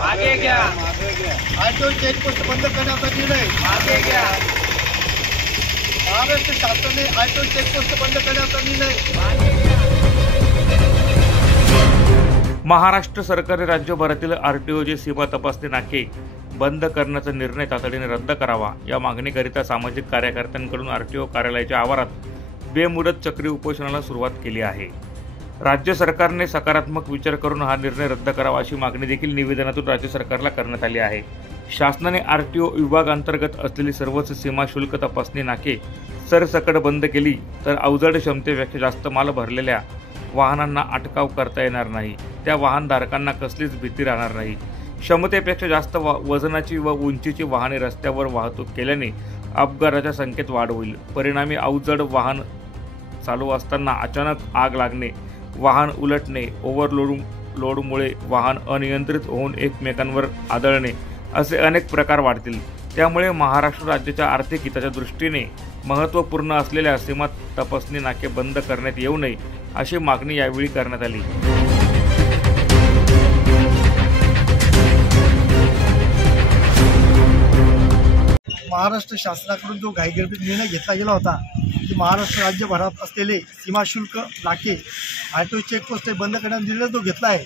आगे घ्या। RTO checkpost बंद करण्याचा निर्णय आगे घ्या। महाराष्ट्र शासनाने आरटीओ चेकपोस्ट बंद करण्याचा निर्णय महाराष्ट्र सरकारने राज्यभरातील आरटीओचे सीमा तपासणी नाके बंद करण्याचा निर्णय तातडीने रद्द करावा या मागणीकरिता सामाजिक कार्यकर्त्यांकडून आरटीओ कार्यालयाच्या आवारात बेमुदत चक्री उपोषणाला सुरुवात केली आहे। राज्य सरकारने सकारात्मक विचार करून हा निर्णय रद्द करावा अशी मागणी देखील निवेदनातून राज्य सरकारला करण्यात आली आहे। शासनाने आरटीओ विभागांतर्गत असलेली सर्वच सीमा शुल्क तपासणी नाके सरसकट बंद केली तर अवजड क्षमतेपेक्षा जास्त माल भरलेल्या वाहनांना अटकाव करता येणार नाही। त्या वाहनधारकांना कसलीच भीती राहणार नाही। क्षमतेपेक्षा जास्त वजनाची व उंचीची वाहने रस्त्यावर वाहतूक केल्याने अपघाताच्या संख्येत वाढ होईल। परिणामी अवजड वाहन चालू असताना अचानक आग लागणे, वाहन उलटणे, ओव्हरलोडमुळे वाहन अनियंत्रित होऊन एकमेकांवर आदळणे असे अनेक प्रकार वाढतील। त्यामुळे महाराष्ट्र राज्याच्या आर्थिक हिताच्या दृष्टीने महत्त्वपूर्ण असलेल्या सीमा तपासणी नाके बंद करण्यात येऊ नये अशी मागणी यावेळी करण्यात आली। महाराष्ट्र शासनाकडून जो घाईगडबडीत निर्णय घेतला गेला होता की महाराष्ट्र राज्यभरात असलेले सीमा शुल्क नाके आरटीओ चेकपोस्ट बंद करण्याचा निर्णय जो घेतला आहे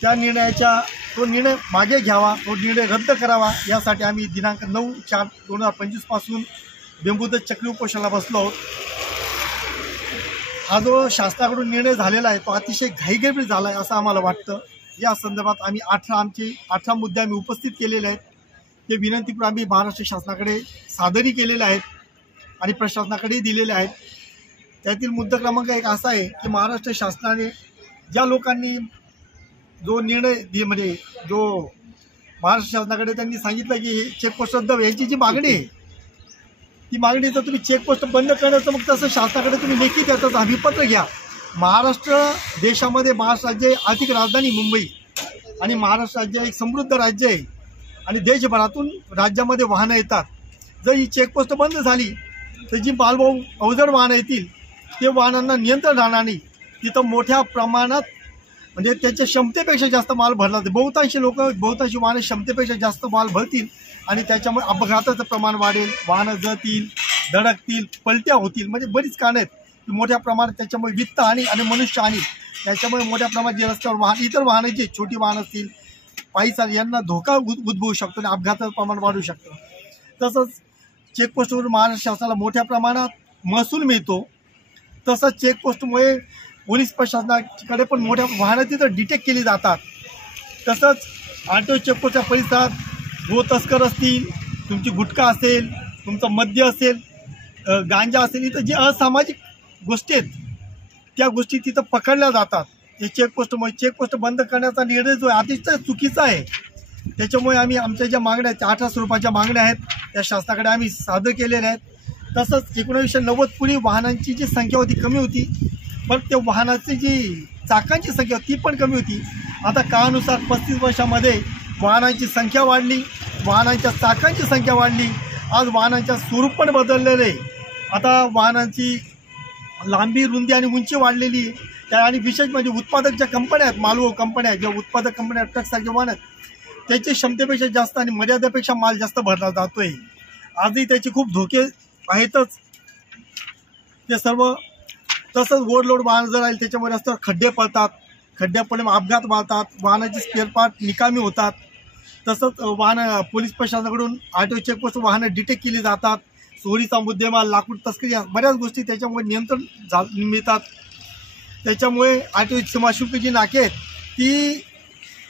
त्या निर्णयाचा तो निर्णय मागे घ्यावा, तो निर्णय रद्द करावा यासाठी आम्ही दिनांक 9/4/2025 पासून बेमुदत चक्री उपोषणाला बसलो आहोत। हा जो शासनाकडून निर्णय झालेला आहे तो अतिशय घाईगडबडीत झाला आहे असं आम्हाला वाटतं। या संदर्भात आम्ही 18 मुद्दे आम्ही उपस्थित केलेले आहेत। ते विनंतीपूर्वक आम्ही महाराष्ट्र शासनाकडे सादरी केलेले आहेत आणि प्रशासनाकडेही दिलेले आहेत। त्यातील मुद्दा क्रमांक 1 असा आहे की महाराष्ट्र शासनाने ज्या लोकांनी जो निर्णय म्हणजे जो महाराष्ट्र शासनाकडे त्यांनी सांगितलं की चेकपोस्ट रद्द याची जी मागणी आहे ती मागणी तर तुम्ही चेकपोस्ट बंद करण्याचं मग तसं शासनाकडे तुम्ही लेखी त्याचं अभिपत्र घ्या। महाराष्ट्र देशामध्ये महाराष्ट्र राज्य आर्थिक राजधानी मुंबई आणि महाराष्ट्र राज्य एक समृद्ध राज्य आहे आणि देशभरातून राज्यामध्ये वाहनं येतात। जर ही चेकपोस्ट बंद झाली तर जी मालवाहू अवजड वाहनं येतील ते वाहनांना नियंत्रण राहणार नाही। तिथं मोठ्या प्रमाणात म्हणजे त्याच्या क्षमतेपेक्षा जास्त माल भरला जातो। बहुतांशी वाहनं क्षमतेपेक्षा जास्त माल भरतील आणि त्याच्यामुळे अपघाताचं प्रमाण वाढेल, वाहनं जळतील, धडकतील, पलट्या होतील, म्हणजे बरीच कारणं आहेत की मोठ्या प्रमाणात त्याच्यामुळे वित्तहानी आणि मनुष्यहानी त्याच्यामुळे मोठ्या प्रमाणात जे रस्त्यावर इतर वाहनं जे छोटी वाहनं असतील पायी चाल यांना धोका उद्भवू शकतो आणि अपघाताचं प्रमाण वाढू शकतं। तसंच चेकपोस्टवरून महाराष्ट्र शासनाला मोठ्या प्रमाणात महसूल मिळतो। तसंच चेकपोस्टमुळे पोलीस प्रशासनाकडे पण मोठ्या वाहनं तिथं डिटेक्ट केली जातात। तसंच आरटीओ चेकपोस्टच्या परिसरात गो तस्कर असतील, तुमची गुटखा असेल, तुमचं मद्य असेल, गांजा असेल, इथं जे असामाजिक गोष्टी आहेत त्या गोष्टी तिथं पकडल्या जातात। हे चेकपोस्टमुळे चेकपोस्ट बंद करण्याचा निर्णय जो आहे अतिशय चुकीचा आहे। त्याच्यामुळे आम्ही आमच्या ज्या मागण्या आहेत त्या 18 स्वरूपाच्या मागण्या आहेत त्या शासनाकडे आम्ही सादर केलेल्या आहेत। तसंच 1990 पूर्वी वाहनांची जी संख्या होती कमी होती, पण त्या वाहनाची जी चाकांची संख्या ती पण कमी होती। आता काळानुसार 35 वर्षामध्ये वाहनांची संख्या वाढली, वाहनांच्या चाकांची संख्या वाढली, आज वाहनांच्या स्वरूप पण बदललेलं आहे। आता वाहनांची लांबी, रुंदी आणि उंची वाढलेली आहे। त्या आणि विशेष म्हणजे उत्पादक ज्या कंपन्या आहेत, मालवाहू कंपन्या ज्या उत्पादक कंपन्या ट्रकसारखे वाहन आहेत त्याची क्षमतेपेक्षा जास्त आणि मर्यादेपेक्षा माल जास्त भरला जातोय। आजही त्याचे खूप धोके आहेतच ते सर्व। तसंच ओव्हरलोड वाहन जर राहील त्याच्यामुळे रस्त्यावर खड्डे पडतात, खड्ड्या पडल्यामुळे अपघात वाढतात, वाहनाचे स्पेअर पार्ट निकामी होतात। तसंच वाहनं पोलीस प्रशासनाकडून आरटीओ चेकपोस्ट वाहनं डिटेक्ट केली जातात। चोरीचा मुद्देमाल, लाकूड तस्करी बऱ्याच गोष्टी त्याच्यामुळे नियंत्रण मिळतात। त्याच्यामुळे आरटीओ सीमा शुल्क जी नाके आहेत ती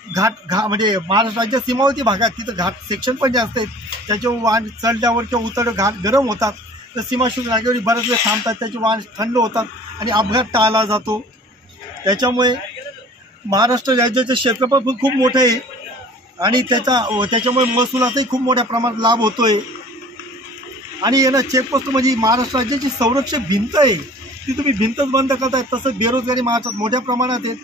म्हणजे महाराष्ट्र राज्याच्या सीमावर्ती भागात तिथं घाट सेक्शन पण जास्त आहेत, त्याच्यावर वाहन चढल्यावर किंवा उतरल्यावर घाट गरम होतात तर सीमा शुल्क नाक्यावर बरेच वेळ थांबतात, त्याचे वाहन थंड होतात आणि अपघात टाळला जातो। त्याच्यामुळे महाराष्ट्र राज्याचं क्षेत्रफळ खूप मोठं आहे आणि त्याच्यामुळे महसुलाचाही खूप मोठ्या प्रमाणात लाभ होतोय। आणि यानं चेकपोस्ट म्हणजे महाराष्ट्र राज्याची संरक्षक भिंत आहे, ती तुम्ही भिंतच बंद करताय। तसंच बेरोजगारी महाराष्ट्रात मोठ्या प्रमाणात आहेत,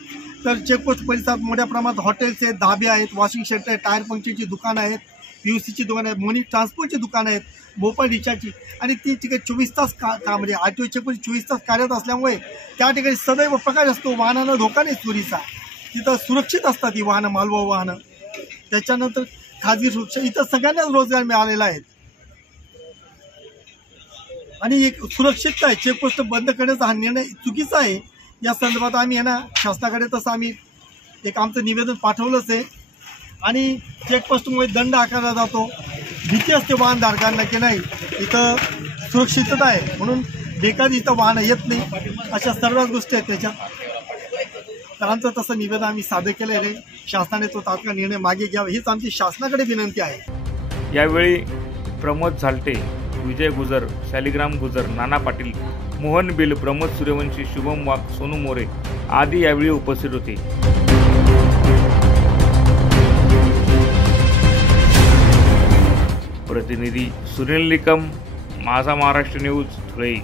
तर चेकपोस्ट परिसरात मोठ्या प्रमाणात हॉटेल्स आहेत, धाबे आहेत, वॉशिंग सेंटर आहेत, टायर पंक्चरची दुकानं आहेत, PUCची दुकानं आहेत, मनी ट्रान्सपोर्टची दुकानं आहेत, मोबाईल रिचार्जची आणि ती ठिकाणी 24 तास म्हणजे आरटीओ चेकपोस्ट 24 तास कार्यरत असल्यामुळे त्या ठिकाणी सदैव प्रकाश असतो, वाहनांना धोका नाही चोरीचा। तिथं सुरक्षित असतात ही वाहनं, मालवाहू वाहनं. त्याच्यानंतर खाजगी सुरक्षा, इथं सगळ्यांनाच रोजगार मिळालेला आहे. आणि एक सुरक्षितता आहे. चेकपोस्ट बंद करण्याचा हा निर्णय चुकीचा आहे. या संदर्भात आम्ही आहे ना शासनाकडे तसं आम्ही एक आमचं निवेदन पाठवलंच आहे. आणि चेकपोस्टमुळे दंड आकारला जातो. भीती असते वाहनधारकांना की नाही इथं सुरक्षितता आहे म्हणून बेकार इथं वाहनं येत नाही, अशा सर्व गोष्टी आहेत त्याच्यात. तर आमचं तसं निवेदन आम्ही सादर केलेलं आहे. शासनाने तो तात्काळ निर्णय मागे घ्यावा हीच आमची शासनाकडे विनंती आहे. यावेळी प्रमोद झालटे, विजय गुजर, शालिग्राम गुजर, नाना पाटील, मोहन बिल, प्रमोद सूर्यवंशी, शुभम वाघ, सोनू मोरे आदी यावेळी उपस्थित होते. प्रतिनिधी सुनील निकम, माझा महाराष्ट्र न्यूज, धुळे.